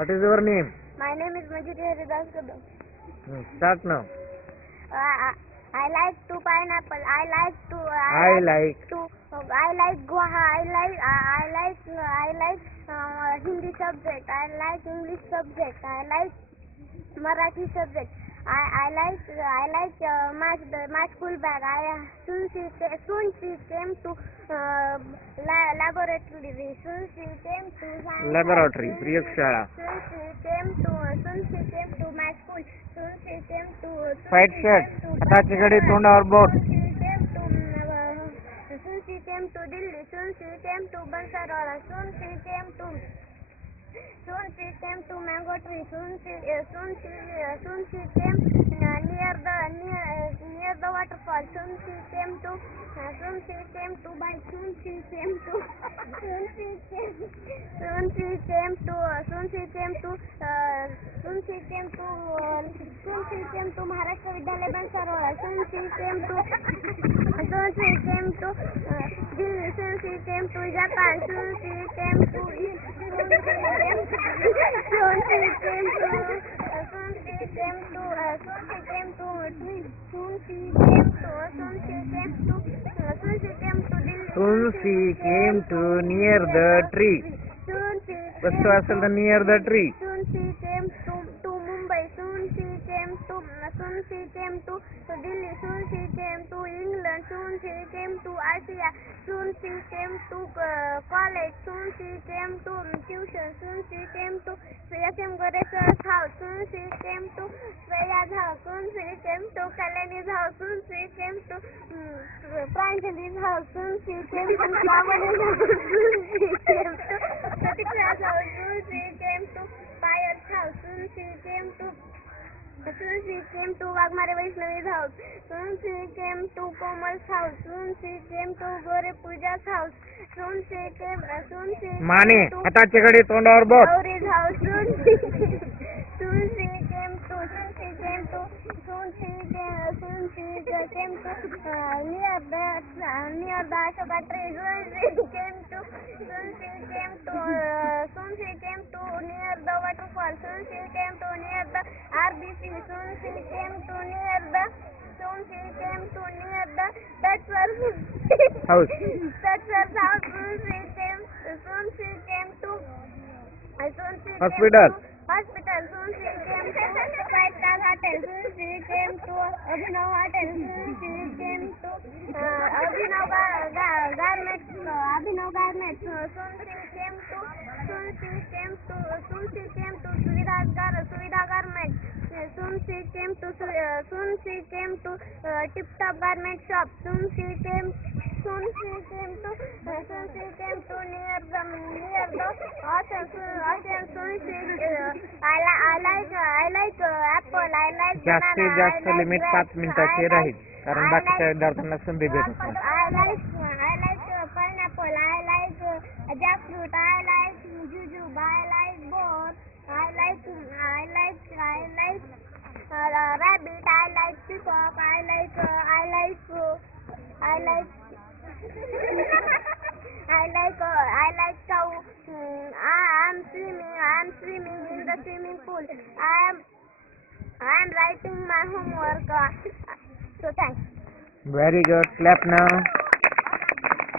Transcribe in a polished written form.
What is your name? My name is Majuri Haridas Kadam. Start now. I like to pineapple. I like Guha. I like Hindi subject. I like English subject. I like Marathi subject. I like my school bag. Soon she came to laboratory. Soon she came to Laboratory. Priyogshara. Soon she came to my school. Soon she came to White shirt. हाताची घडी तोंडावर boat. soon she came to Delhi. Soon she came to Bansarwala. Soon she came to mango tree. Soon she came near the waterfall. Soon she came to bike. Soon she came to Maharashtra Vidyalaya Bansarwala. Soon she came to Delhi. Soon she came to Japan. Soon she came to near the tree. First असेल तर near the tree. Soon she came to Mumbai. Soon she came to Delhi. Soon she came to England. Soon she came to Asia. Soon she came to college. Soon she came to tuition. Soon she came to Shyam Gore's house. Soon she came to Shreya's house. Soon she came to Kalani's house. Soon she came to Pranjali's house. Soon she came to Ravana's house. Soon she came to Pratiksha's house. Soon she came to Payal's house. Soon she came to Vagmare Vaishnavi's house. Soon she came to Komal's house. Soon she came to Gore Pooja's house. Soon she came माने हाताची घडी तोंडावर boat. Gauri's house. Soon she came to near the Ashoka tree. Soon she came to near the waterfall. Soon she came to near the RBC. Soon she came to near the Tatswar's House. house. Soon she came to Hospital. Soon she came to Five Star Hotel. Soon she came to Abhinav Hotel. Soon she came to Abhinav Garments. Soon she came to Suvidha Garments. Soon she came to Tip Top Garment Shop. Soon she came to near the ocean. I like apple. I like जास्तीत banana. जास्त I like limit grapes. 5 मिनिटाची राहील कारण बाकीच्या विद्यार्थ्यांना संधी भेटत नाही. I like pineapple. I like jackfruit. I like jujube. I like boar. I like rabbit. I like peacock. I like cow. I am swimming in the swimming pool. I am writing my homework. So thanks. Very good. Clap now.